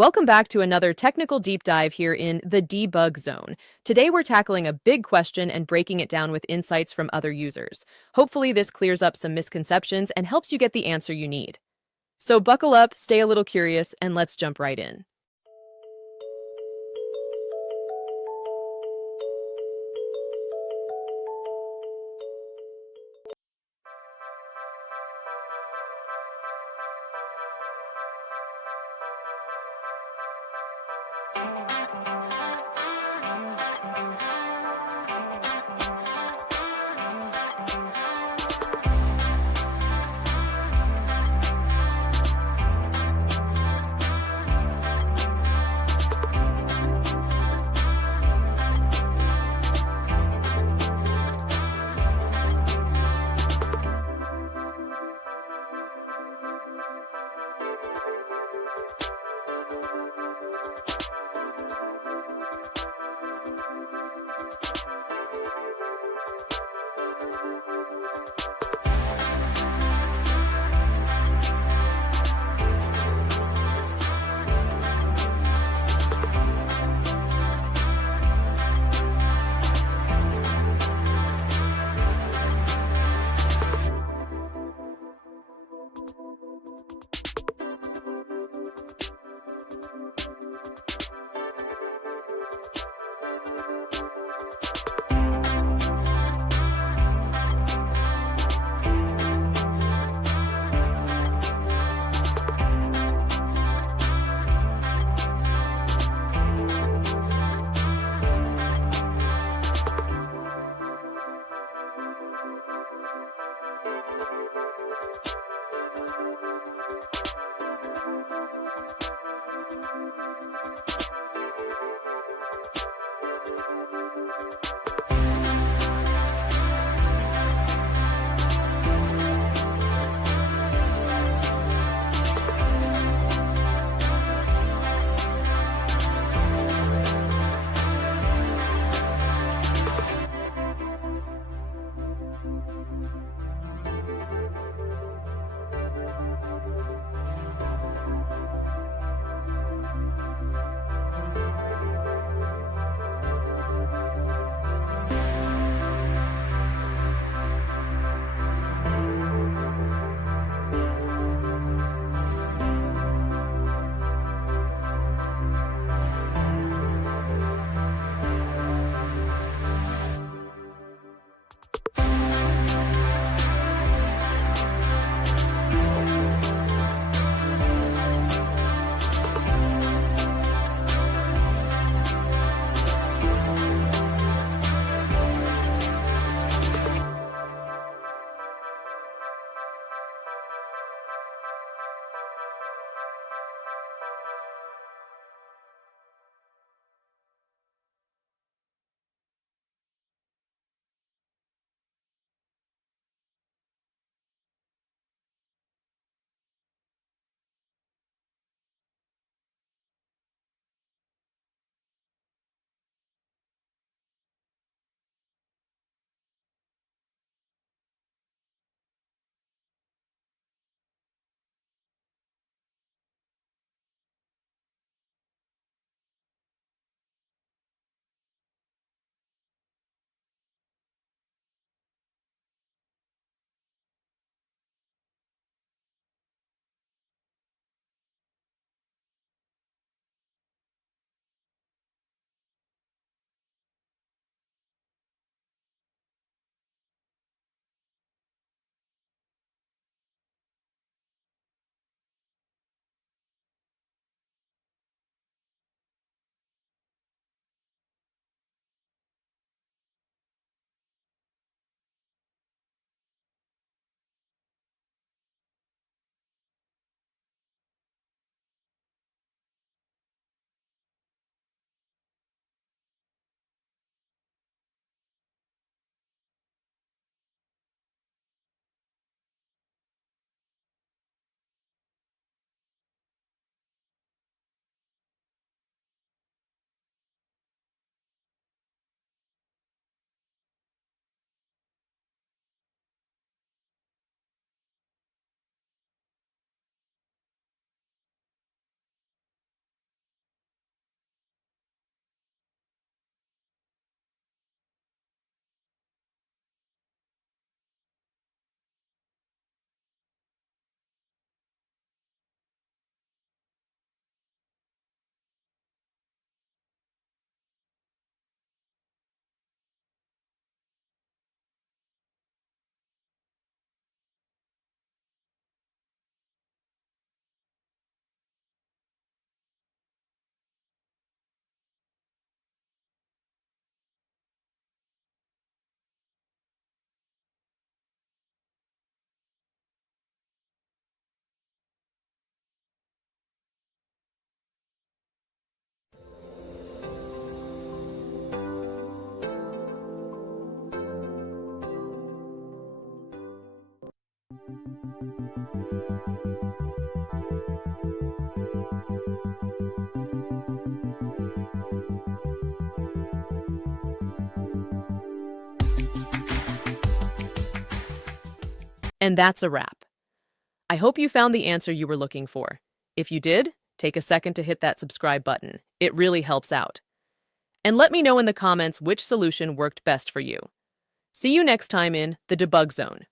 Welcome back to another technical deep dive here in the debug zone. Today we're tackling a big question and breaking it down with insights from other users. Hopefully this clears up some misconceptions and helps you get the answer you need. So buckle up, stay a little curious, and let's jump right in. And that's a wrap. I hope you found the answer you were looking for. If you did, take a second to hit that subscribe button. It really helps out. And let me know in the comments which solution worked best for you. See you next time in the Debug Zone.